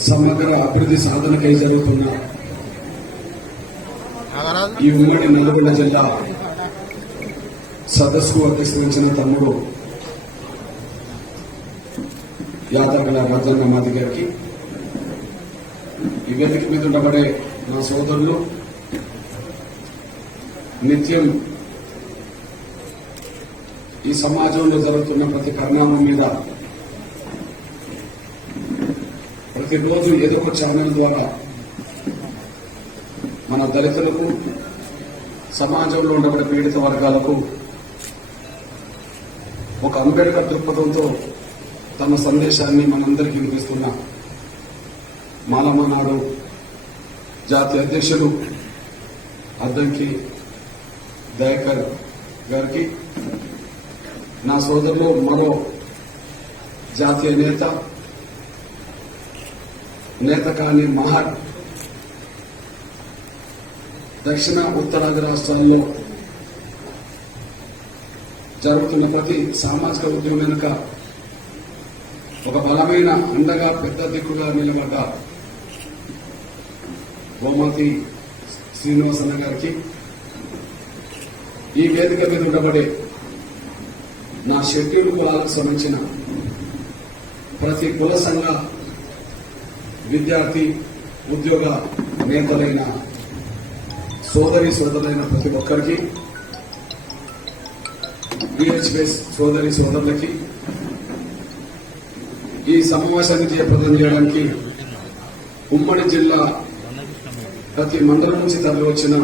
సమగ్ర అభివృద్ధి సాధనకై జరుగుతున్న ఈ ఉమ్మడి నల్గొండ జిల్లా సదస్సుకు అధ్యక్షించిన తమ్ముడు యాదగిరి రాజన్న మాది గారికి, ఈ వేదిక మీద ఉండబడే నా సోదరులు, నిత్యం ఈ సమాజంలో జరుగుతున్న ప్రతి పరిణామం మీద ప్రతిరోజు ఏదో ఒక ఛానల్ ద్వారా మన దళితులకు, సమాజంలో ఉండబడే పీడిత వర్గాలకు ఒక అంబేద్కర్ దృక్పథంతో తమ సందేశాన్ని మనందరికీ వినిపిస్తున్న మాలమనాడు జాతీయ అధ్యక్షులు అద్దంకి దయాకర్ గారికి, నా సోదరులు మరో జాతీయ నేత కాని మహర్ దక్షిణ ఉత్తరాది రాష్ట్రాల్లో జరుగుతున్న ప్రతి సామాజిక ఉద్యమం వెనుక ఒక బలమైన అండగా పెద్ద దిక్కుగా నిలబడ్డ గోమతి శ్రీనివాసన్న గారికి, ఈ వేదిక మీద ఉండబడే నా షెడ్యూల్ కులాలకు సంబంధించిన ప్రతి కుల సంఘ విద్యార్థి ఉద్యోగ నేతలైన సోదరులైన ప్రతి ఒక్కరికి, బిహెచ్ఎస్ సోదరులకి ఈ సమావేశాన్ని జయప్రదం చేయడానికి ఉమ్మడి జిల్లా ప్రతి మండలం నుంచి తరలి వచ్చిన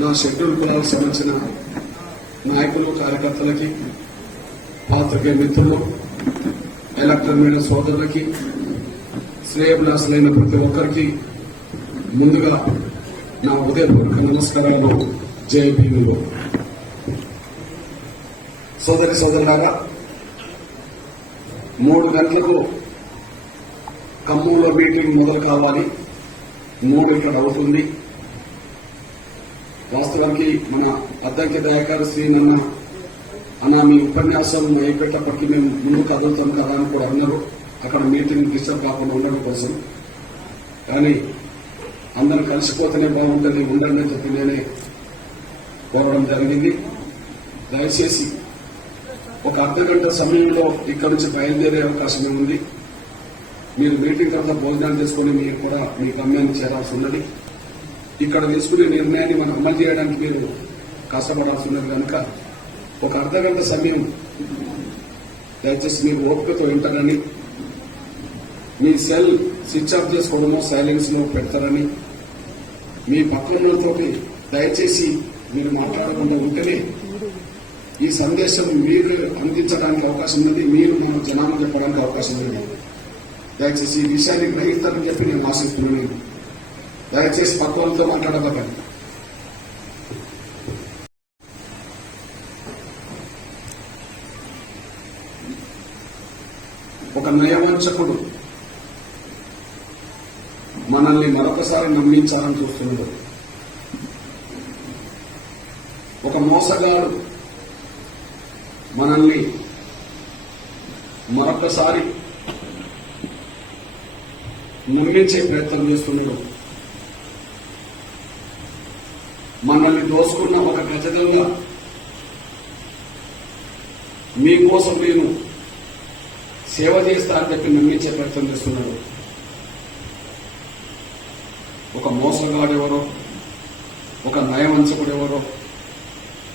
నా షెడ్యూల్ కులాలకు సంబంధించిన నాయకులు, కార్యకర్తలకి, పాత్రికేయ మిత్రులు, ఎలక్ట్రల్ మీడియా సోదరులకి, శ్రేయభిలాసులైన ప్రతి ఒక్కరికి ముందుగా నా హృదయపూర్వక నమస్కారాలు. జై భీములు. సోదరులారా, 3 గంటలకు ఖమ్మంలో మీటింగ్ మొదలు కావాలి. 3 ఇక్కడ అవుతుంది. వాస్తవానికి మన అద్దంకి దయాకర్ శ్రీనన్న మీ ఉపన్యాసం అయిపోయేటప్పటికీ మేము ముందు కదులుతాం కదా అని కూడా అన్నారు. అక్కడ మీటింగ్ డిస్టర్బ్ కాకుండా ఉండడం కోసం. కానీ అందరూ కలిసిపోతేనే బాగుంటుంది, ఉండండి అని చెప్పి నేనే కోరడం జరిగింది. దయచేసి ఒక అర్ధగంట సమయంలో ఇక్కడ నుంచి బయలుదేరే అవకాశమే ఉంది. మీరు మీటింగ్ తర్వాత భోజనాలు చేసుకుని మీరు కూడా మీ గమ్యాన్ని చేరాల్సి ఉన్నది. ఇక్కడ తీసుకునే నిర్ణయాన్ని మనం అమలు చేయడానికి మీరు కష్టపడాల్సి ఉన్నది కనుక ఒక అర్ధగంట సమయం దయచేసి మీరు ఓపికతో వింటారని, మీ సెల్ స్విచ్ ఆఫ్ చేసుకోవడమో సైలెన్స్ లో పెడతారని, మీ పక్కనతో దయచేసి మీరు మాట్లాడకుండా ఉంటేనే ఈ సందేశం మీరు అందించడానికి అవకాశం ఉన్నది, మీరు మన జనాన్ని చెప్పడానికి అవకాశం ఉంది. దయచేసి ఈ విషయాన్ని గ్రహిస్తారని చెప్పి నేను ఆశిస్తున్నాను. దయచేసి పక్కనతో మాట్లాడకండి. ఒక నయవంచకుడు మనల్ని మరొకసారి నమ్మించాలని చూస్తున్నాడు. ఒక మోసగాడు మనల్ని మరొకసారి నమ్మించే ప్రయత్నం చేస్తున్నాడు. మనల్ని దోసుకున్న ఒక గజదొంగ మీకోసం నేను సేవ చేస్తా అని చెప్పి నమ్మించే ప్రయత్నం చేస్తున్నాడు. ఒక మోసగాడెవరో, ఒక నయవంచకుడెవరో,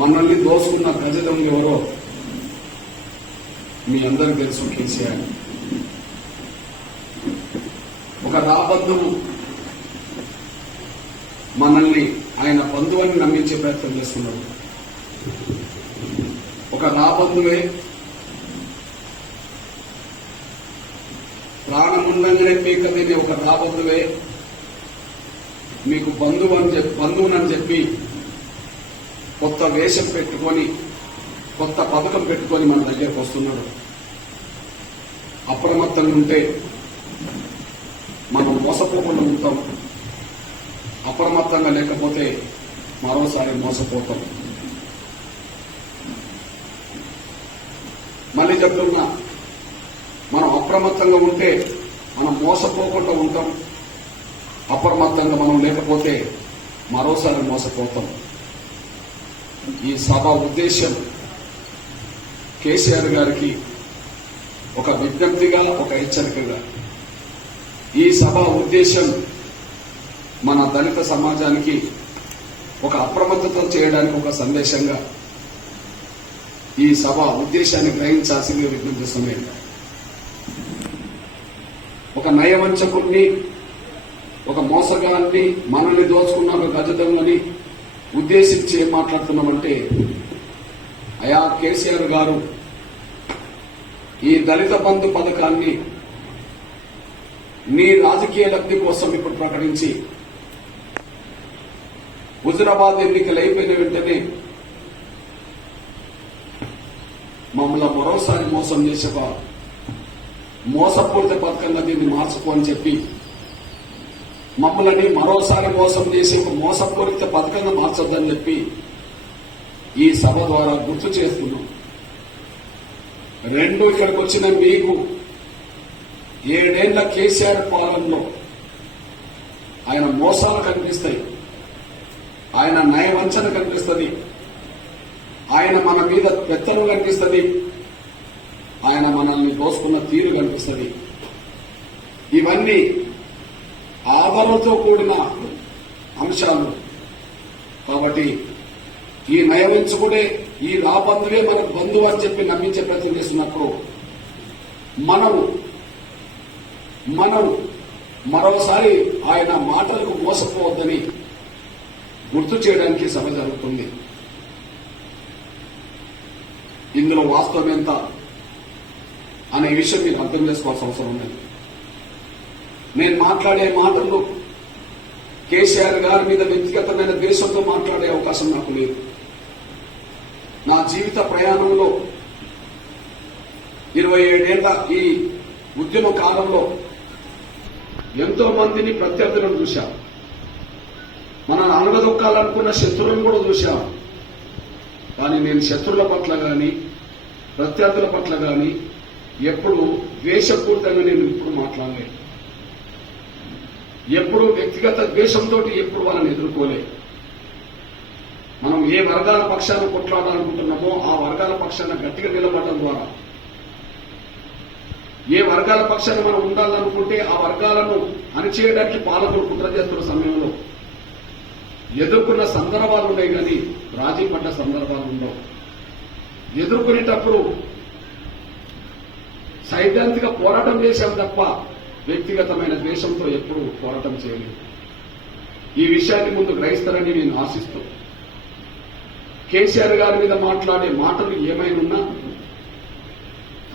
మనల్ని దోసుకున్న గజదొంగ ఎవరో మీ అందరికీ తెలుసు. కేసీఆర్ ఒక రాబంధువు మనల్ని ఆయన బంధువుని నమ్మించే ప్రయత్నం చేస్తున్నాడు. ఒక రాబంధువే ప్రాణముండంగానే పీకదిని ఒక రాబంధువే మీకు బంధువునని చెప్పి కొత్త వేషం పెట్టుకొని, కొత్త పథకం పెట్టుకొని మన దగ్గరకు వస్తున్నాడు. అప్రమత్తంగా ఉంటే మనం మోసపోకుండా ఉంటాం. అప్రమత్తంగా లేకపోతే మరోసారి మోసపోతాం. మళ్ళీ చెప్తున్నా, మనం అప్రమత్తంగా ఉంటే మనం మోసపోకుండా ఉంటాం. అప్రమత్తంగా మనం లేకపోతే మరోసారి మోసపోతాం. ఈ సభ ఉద్దేశం కేసీఆర్ గారికి ఒక విజ్ఞప్తిగా, ఒక హెచ్చరికగా, ఈ సభ ఉద్దేశం మన దళిత సమాజానికి ఒక అప్రమత్తత చేయడానికి ఒక సందేశంగా ఈ సభ ఉద్దేశాన్ని గ్రహించాల్సిందిగా విజ్ఞప్తి చేస్తున్నాయి. ఒక నయవంచకుణ్ణి, ఒక మోసగాన్ని, మనల్ని దోచుకున్న ఒక గజదొంగని ఉద్దేశించి ఏం మాట్లాడుతున్నామంటే, అయా కేసీఆర్ గారు ఈ దళిత బంధు పథకాన్ని నీ రాజకీయ లబ్ధి కోసం ఇప్పుడు ప్రకటించి హుజురాబాద్ ఎన్నికలు అయిపోయిన వెంటనే మమ్మల్ని మరోసారి మోసం చేసే మోసపూరిత పథకంగా దీన్ని మార్చుకో అని చెప్పి మమ్మల్ని మరోసారి మోసం చేసి ఒక మోసపూరిత పథకంగా మార్చొద్దని చెప్పి ఈ సభ ద్వారా గుర్తు చేస్తున్నాం. రెండు, ఇక్కడికి వచ్చిన మీకు 7 ఏళ్ల కేసీఆర్ పాలనలో ఆయన మోసాలు కనిపిస్తాయి, ఆయన నయవంచన కనిపిస్తుంది, ఆయన మన మీద పెత్తనం కనిపిస్తుంది, ఆయన మనల్ని దోసుకున్న తీరు కనిపిస్తుంది. ఇవన్నీ ఆధారాలతో కూడిన అంశాలు. కాబట్టి ఈ నయవంచుకుడే, ఈ రాబంధువే మనకు బంధువు అని చెప్పి నమ్మించే ప్రయత్నం చేస్తున్నప్పుడు మనం మరోసారి ఆయన మాటలకు మోసపోవద్దని గుర్తు చేయడానికి సభ జరుగుతుంది. ఇందులో వాస్తవం ఎంత అనే విషయం మీరు అర్థం చేసుకోవాల్సిన అవసరం ఉంది. నేను మాట్లాడే మాటలు కేసీఆర్ గారి మీద వ్యక్తిగతమైన ద్వేషంతో మాట్లాడే అవకాశం నాకు లేదు. నా జీవిత ప్రయాణంలో 27 ఏళ్ల ఈ ఉద్యమ కాలంలో ఎంతో మందిని ప్రత్యర్థులను చూశాం. మనల్ని అనగదొక్కాలనుకున్న శత్రువులను కూడా చూశాం. కానీ నేను శత్రువుల పట్ల కానీ ప్రత్యర్థుల పట్ల కానీ ఎప్పుడు ద్వేషపూరితంగా నేను ఎప్పుడు మాట్లాడలేదు. ఎప్పుడు వ్యక్తిగత ద్వేషంతో ఎప్పుడు వాళ్ళని ఎదుర్కోలే. మనం ఏ వర్గాల పక్షాన కొట్లాడాలనుకుంటున్నామో ఆ వర్గాల పక్షాన గట్టిగా నిలబడడం ద్వారా, ఏ వర్గాల పక్షాన మనం ఉండాలనుకుంటే ఆ వర్గాలను అణిచేయడానికి పాలకులు కుట్ర చేస్తున్న సమయంలో ఎదుర్కొన్న సందర్భాలు ఉన్నాయి, కానీ రాజీ పడ్డ సందర్భాలు ఉండవు. ఎదుర్కొనేటప్పుడు సైద్ధాంతిక పోరాటం చేశాం తప్ప వ్యక్తిగతమైన ద్వేషంతో ఎప్పుడు పోరాటం చేయలేదు. ఈ విషయాన్ని ముందు గ్రహిస్తారని నేను ఆశిస్తూ, కేసీఆర్ గారి మీద మాట్లాడే మాటలు ఏమైనా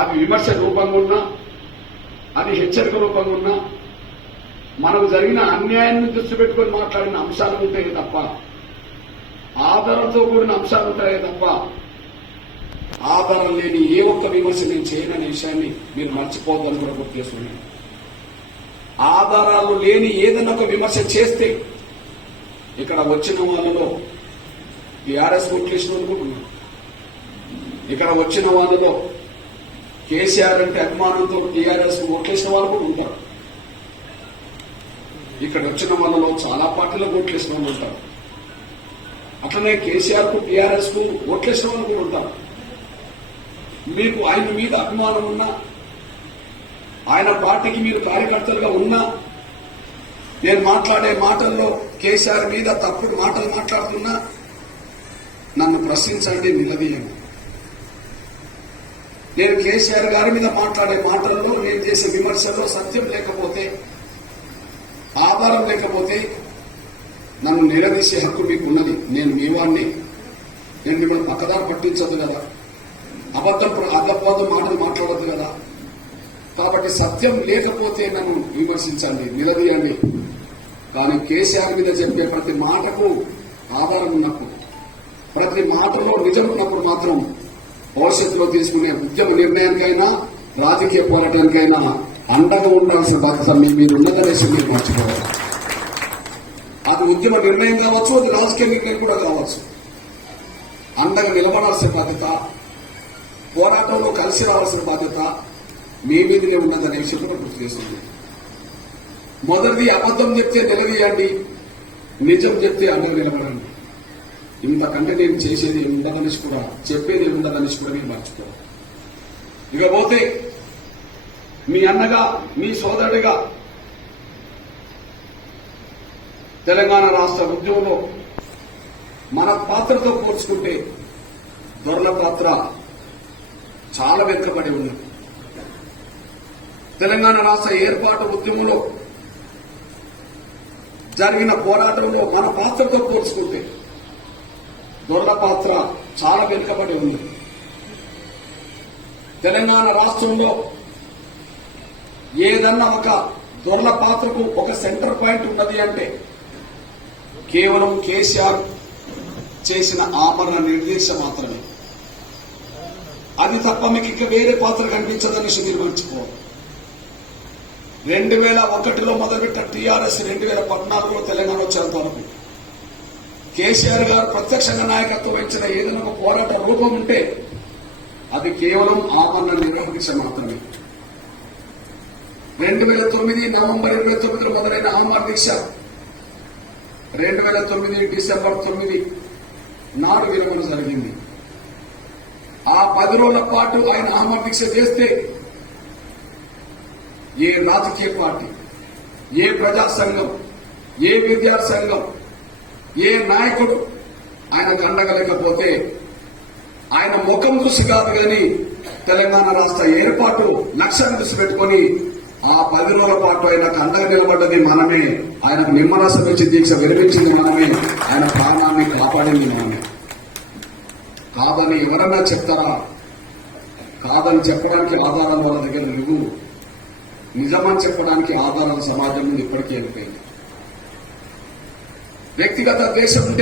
అవి విమర్శ రూపంగా ఉన్నా, అది హెచ్చరిక రూపంగా ఉన్నా, మనకు జరిగిన అన్యాయాన్ని దృష్టి పెట్టుకుని మాట్లాడిన అంశాలు ఉంటాయి తప్ప, ఆధారంతో కూడిన అంశాలు ఉంటాయి తప్ప, ఆధారం లేని ఏ ఒక్క విమర్శ నేను చేయననే విషయాన్ని మీరు మర్చిపోవద్దని కూడా గుర్తు చేస్తున్నాను. ఆధారాలు లేని ఏదైనా ఒక విమర్శ చేస్తే ఇక్కడ వచ్చిన వాళ్ళలో టీఆర్ఎస్ ఓట్లేసిన వాళ్ళు కూడా ఉన్నారు. ఇక్కడ వచ్చిన వాళ్ళలో కేసీఆర్ అంటే అభిమానంతో టీఆర్ఎస్ ఓట్లేసిన వాళ్ళు కూడా ఉంటారు. ఇక్కడ వచ్చిన వాళ్ళలో చాలా పార్టీలకు ఓట్లేసిన వాళ్ళు ఉంటారు. అట్లనే కేసీఆర్ కు టీఆర్ఎస్ కు ఓట్లేసిన వాళ్ళు కూడా ఉంటారు. మీకు ఆయన మీద అభిమానం ఉన్నా, ఆయన పార్టీకి మీరు కార్యకర్తలుగా ఉన్నా, నేను మాట్లాడే మాటల్లో కేసీఆర్ మీద తప్పుడు మాటలు మాట్లాడుతున్నా నన్ను ప్రశ్నించండి, నిలదీయండి. నేను కేసీఆర్ గారి మీద మాట్లాడే మాటల్లో, నేను చేసే విమర్శల్లో సత్యం లేకపోతే, ఆధారం లేకపోతే నన్ను నిలదీసే హక్కు మీకు ఉన్నది. నేను మీ వాడిని. నేను మిమ్మల్ని పక్కదారి పట్టించొద్దు కదా, అబద్ధం మాటలు మాట్లాడొద్దు కదా. కాబట్టి సత్యం లేకపోతే నన్ను విమర్శించండి, నిలదీయండి. కానీ కేసీఆర్ మీద చెప్పే ప్రతి మాటకు ఆధారం ఉన్నప్పుడు, ప్రతి మాటలో నిజం ఉన్నప్పుడు మాత్రం భవిష్యత్తులో తీసుకునే ఉద్యమ నిర్ణయానికైనా రాజకీయ పోరాటానికైనా అండగా ఉండాల్సిన బాధ్యత మీరు ఉన్నదనేసి మీరు మర్చిపోవాలి. అది ఉద్యమ నిర్ణయం కావచ్చు, అది రాజకీయ నిర్ణయం కూడా కావచ్చు. అండగా నిలబడాల్సిన బాధ్యత, పోరాటంలో కలిసి రావాల్సిన బాధ్యత మీ మీదనే ఉన్నదనే విషయంలో గుర్తు చేస్తుంది. మొదటిది అబద్ధం చెప్తే నిలదీయండి, నిజం చెప్తే అండగా నిలబడండి. ఇంతకంటే నేను చేసేది ఉండదనిసి కూడా, చెప్పేది ఉండదనిసి కూడా మీరు మర్చిపోవాలి. ఇకపోతే మీ అన్నగా, మీ సోదరుడిగా తెలంగాణ రాష్ట్ర ఉద్యమంలో మన పాత్రతో పోల్చుకుంటే దొరల పాత్ర చాలా వెనుకబడి ఉంది. తెలంగాణ రాష్ట్ర ఏర్పాటు ఉద్యమంలో జరిగిన పోరాటంలో మన పాత్రతో పోల్చుకుంటే దొరల పాత్ర చాలా వెనుకబడి ఉంది. తెలంగాణ రాష్ట్రంలో ఏదన్నా ఒక దొరల పాత్రకు ఒక సెంటర్ పాయింట్ ఉన్నది అంటే కేవలం కేసీఆర్ చేసిన ఆమరణ నిర్దేశం మాత్రమే. అది తప్ప మీకు ఇక వేరే పాత్ర కనిపించదని మీరు మర్చిపోవాలి. 2001లో మొదలుపెట్ట టీఆర్ఎస్ 2014లో తెలంగాణ వచ్చేంత వరకు కేసీఆర్ గారు ప్రత్యక్షంగా నాయకత్వం వహించిన ఏదైనా ఒక పోరాట రూపం ఉంటే అది కేవలం ఆమరణ నిర్వహించ మాత్రమే. 2009 నవంబర్ 29లో మొదలైన ఆమరణ దీక్ష 2009 డిసెంబర్ 9 నాడు విరమణ జరిగింది. ఆ 10 రోజుల పాటు ఆయన ఆమరణ దీక్ష చేస్తే ఏ రాజకీయ పార్టీ, ఏ ప్రజా సంఘం, ఏ విద్యార్థి సంఘం, ఏ నాయకుడు ఆయనకు అండగలేకపోతే ఆయన ముఖం దృష్టి కాదు కానీ తెలంగాణ రాష్ట్ర ఏర్పాటు లక్ష్యాన్ని దృష్టి పెట్టుకుని ఆ 10 రోజుల పాటు ఆయనకు అండగా నిలబడ్డది మనమే, ఆయనకు నిమ్మరసం ఇచ్చి దీక్ష విరమించింది మనమే, ఆయన ప్రాణాన్ని కాపాడింది మనమే. కాదని ఎవరన్నా చెప్తారా? కాదని చెప్పడానికి ఆధారాలు వాళ్ళ దగ్గర లేవు. నిజమని చెప్పడానికి ఆధారాలు సమాజం ముందు ఇప్పటికీ వెళ్ళిపోయింది. వ్యక్తిగత ద్వేషం ఉంటే